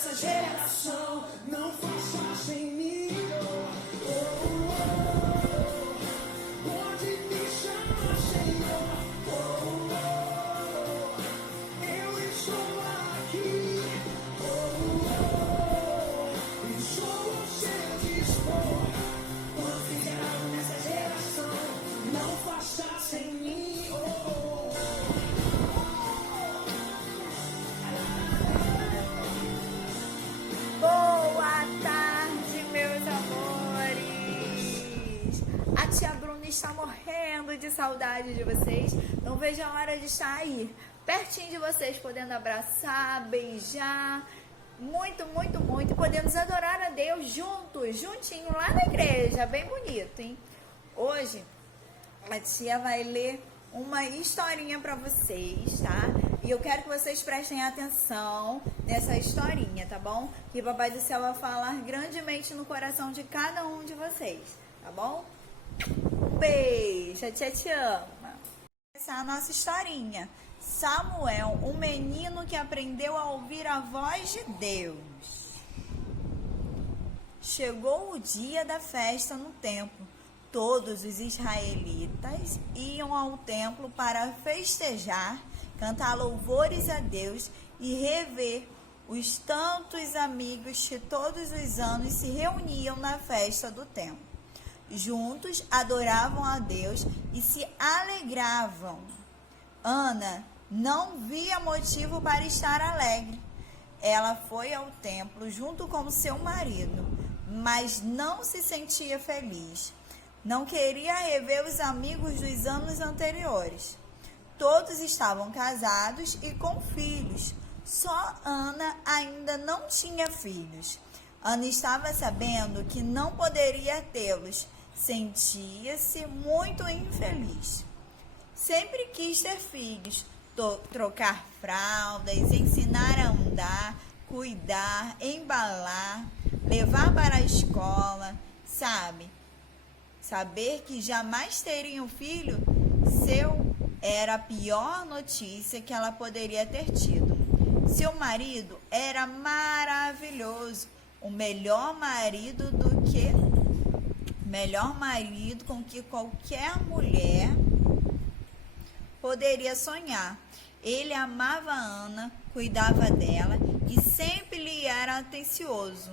nessa geração, não faça sem mim. Pode me chamar, Senhor. Eu estou aqui. E sou o seu dispor. Quando fizer algo nessa geração, não faça sem mim. Boa tarde, meus amores! A tia Bruna está morrendo de saudade de vocês. Não vejo a hora de estar aí, pertinho de vocês, podendo abraçar, beijar, muito, muito, muito, e podendo adorar a Deus juntos, juntinho, lá na igreja, bem bonito, hein? Hoje, a tia vai ler uma historinha para vocês, tá? E eu quero que vocês prestem atenção nessa historinha, tá bom? Que Papai do Céu vai falar grandemente no coração de cada um de vocês, tá bom? Um beijo, a tia te ama. Essa é a nossa historinha. Samuel, um menino que aprendeu a ouvir a voz de Deus. Chegou o dia da festa no templo. Todos os israelitas iam ao templo para festejar, cantar louvores a Deus e rever os tantos amigos que todos os anos se reuniam na festa do templo. Juntos adoravam a Deus e se alegravam. Ana não via motivo para estar alegre. Ela foi ao templo junto com seu marido, mas não se sentia feliz. Não queria rever os amigos dos anos anteriores. Todos estavam casados e com filhos. Só Ana ainda não tinha filhos. Ana estava sabendo que não poderia tê-los. Sentia-se muito infeliz. Sempre quis ter filhos, trocar fraldas, ensinar a andar, cuidar, embalar, levar para a escola, sabe? Saber que jamais teria um filho seu era a pior notícia que ela poderia ter tido. Seu marido era maravilhoso, o melhor marido com que qualquer mulher poderia sonhar. Ele amava Ana, cuidava dela e sempre lhe era atencioso.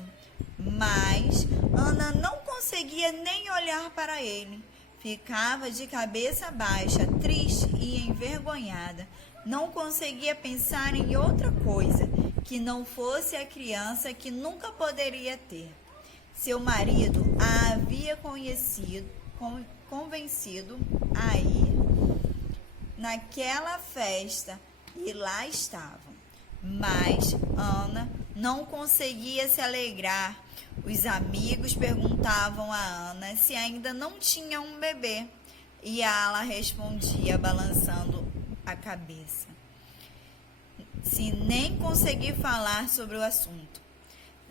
Mas Ana não conseguia nem olhar para ele. Ficava de cabeça baixa, triste e envergonhada. Não conseguia pensar em outra coisa que não fosse a criança que nunca poderia ter. Seu marido a havia convencido a ir naquela festa e lá estavam. Mas Ana não conseguia se alegrar. Os amigos perguntavam a Ana se ainda não tinha um bebê e ela respondia balançando a cabeça, se nem conseguir falar sobre o assunto.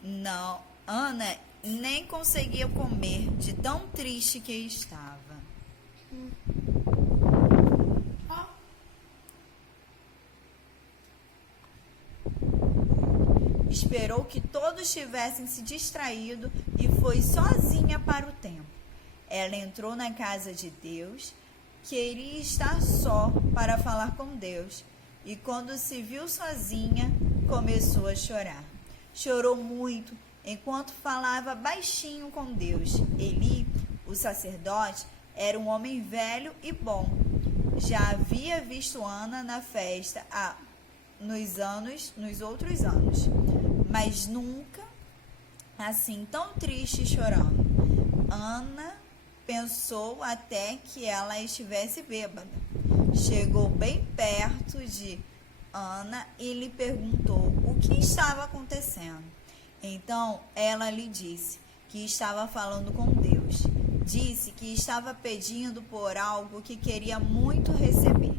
Não, Ana nem conseguia comer de tão triste que estava. Esperou que todos tivessem se distraído e foi sozinha para o templo. Ela entrou na casa de Deus, queria estar só para falar com Deus, e quando se viu sozinha, começou a chorar. Chorou muito enquanto falava baixinho com Deus. Eli, o sacerdote, era um homem velho e bom. Já havia visto Ana na festa nos outros anos, mas nunca assim tão triste e chorando. Ana pensou até que ela estivesse bêbada. Chegou bem perto de Ana e lhe perguntou o que estava acontecendo. Então ela lhe disse que estava falando com Deus. Disse que estava pedindo por algo que queria muito receber.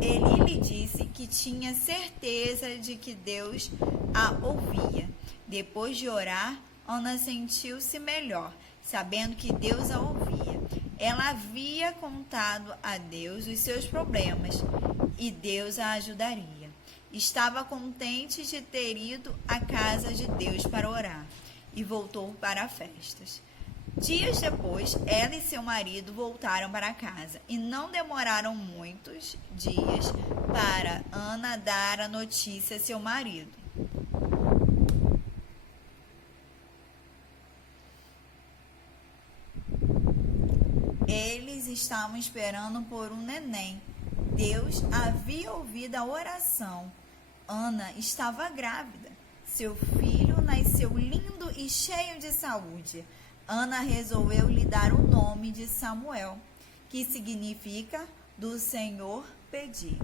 Eli lhe disse que tinha certeza de que Deus a ouvia. Depois de orar, Ana sentiu-se melhor, sabendo que Deus a ouvia. Ela havia contado a Deus os seus problemas e Deus a ajudaria. Estava contente de ter ido à casa de Deus para orar e voltou para as festas. Dias depois, ela e seu marido voltaram para casa e não demoraram muitos dias para Ana dar a notícia a seu marido. Eles estavam esperando por um neném. Deus havia ouvido a oração. Ana estava grávida. Seu filho nasceu lindo e cheio de saúde. Ana resolveu lhe dar o nome de Samuel, que significa do Senhor pedi,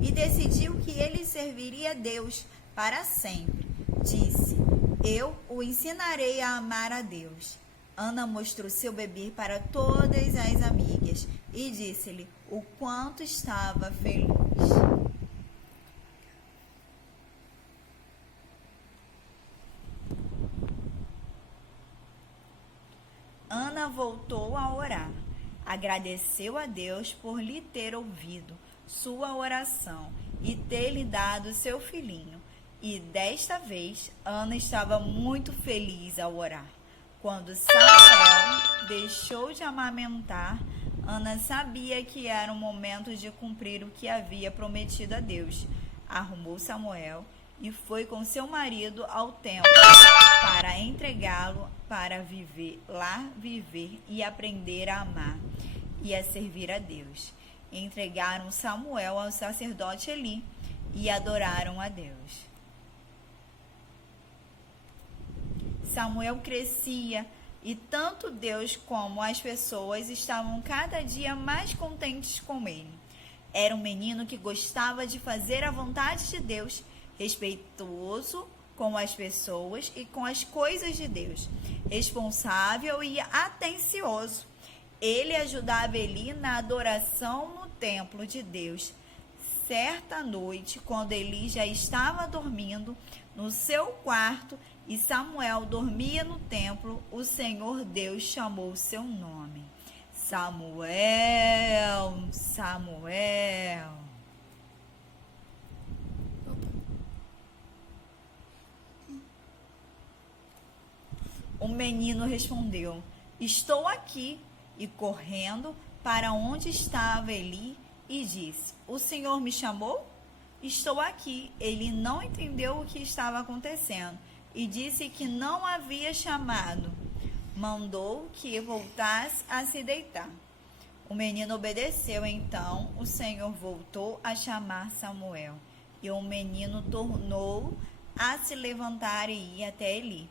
e decidiu que ele serviria a Deus para sempre. Disse: eu o ensinarei a amar a Deus. Ana mostrou seu bebê para todas as amigas e disse-lhe o quanto estava feliz. Ana voltou a orar. Agradeceu a Deus por lhe ter ouvido sua oração e ter lhe dado seu filhinho. E desta vez, Ana estava muito feliz ao orar. Quando Samuel deixou de amamentar, Ana sabia que era o momento de cumprir o que havia prometido a Deus. Arrumou Samuel e foi com seu marido ao templo para entregá-lo para viver e aprender a amar e a servir a Deus. Entregaram Samuel ao sacerdote Eli e adoraram a Deus. Samuel crescia e tanto Deus como as pessoas estavam cada dia mais contentes com ele. Era um menino que gostava de fazer a vontade de Deus, respeitoso com as pessoas e com as coisas de Deus, responsável e atencioso. Ele ajudava Eli na adoração no templo de Deus. Certa noite, quando Eli já estava dormindo no seu quarto e Samuel dormia no templo, o Senhor Deus chamou seu nome: Samuel, Samuel. O menino respondeu: estou aqui. E correndo para onde estava Eli e disse: o Senhor me chamou? Estou aqui. Ele não entendeu o que estava acontecendo e disse que não havia chamado. Mandou que voltasse a se deitar. O menino obedeceu. Então o Senhor voltou a chamar Samuel. E o menino tornou a se levantar e ir até Eli,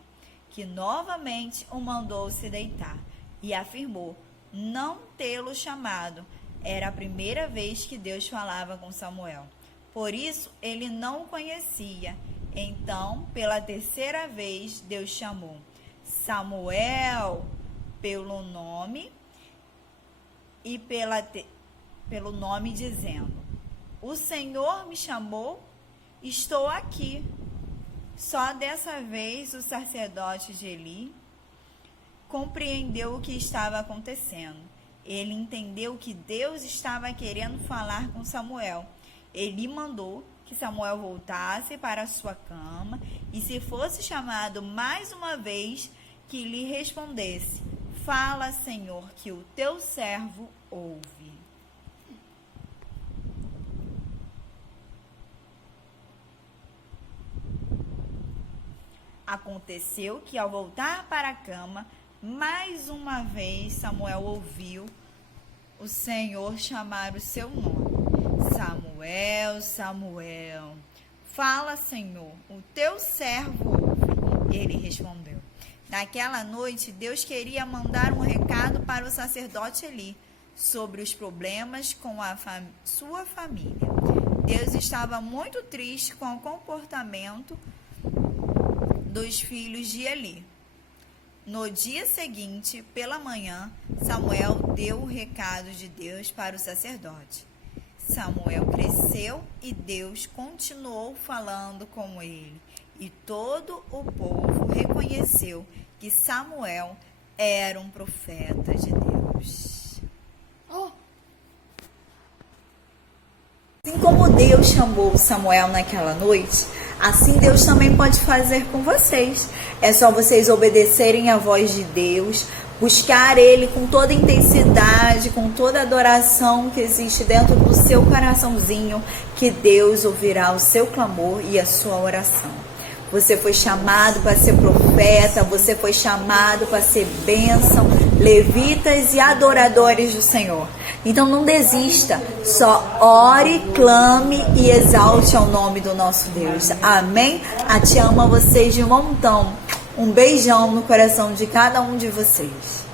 que novamente o mandou se deitar, e afirmou não tê-lo chamado. Era a primeira vez que Deus falava com Samuel. Por isso, ele não o conhecia. Então, pela terceira vez, Deus chamou Samuel pelo nome e pelo nome, dizendo: o Senhor me chamou, estou aqui. Só dessa vez o sacerdote de Eli compreendeu o que estava acontecendo. Ele entendeu que Deus estava querendo falar com Samuel. Ele mandou que Samuel voltasse para a sua cama e, se fosse chamado mais uma vez, que lhe respondesse: fala, Senhor, que o teu servo ouve. Aconteceu que, ao voltar para a cama, mais uma vez Samuel ouviu o Senhor chamar o seu nome: Samuel, Samuel. Fala, Senhor, o teu servo ouve. Ele respondeu. Naquela noite, Deus queria mandar um recado para o sacerdote Eli sobre os problemas com a sua família. Deus estava muito triste com o comportamento dos filhos de Eli. No dia seguinte, pela manhã, Samuel deu o recado de Deus para o sacerdote. Samuel cresceu e Deus continuou falando com ele. E todo o povo reconheceu que Samuel era um profeta de Deus. Assim como Deus chamou Samuel naquela noite, assim Deus também pode fazer com vocês. É só vocês obedecerem à voz de Deus, buscar Ele com toda intensidade, com toda adoração que existe dentro do seu coraçãozinho, que Deus ouvirá o seu clamor e a sua oração. Você foi chamado para ser profeta, você foi chamado para ser bênção, levitas e adoradores do Senhor. Então não desista, só ore, clame e exalte ao nome do nosso Deus. Amém? A Tia ama vocês de montão. Um beijão no coração de cada um de vocês.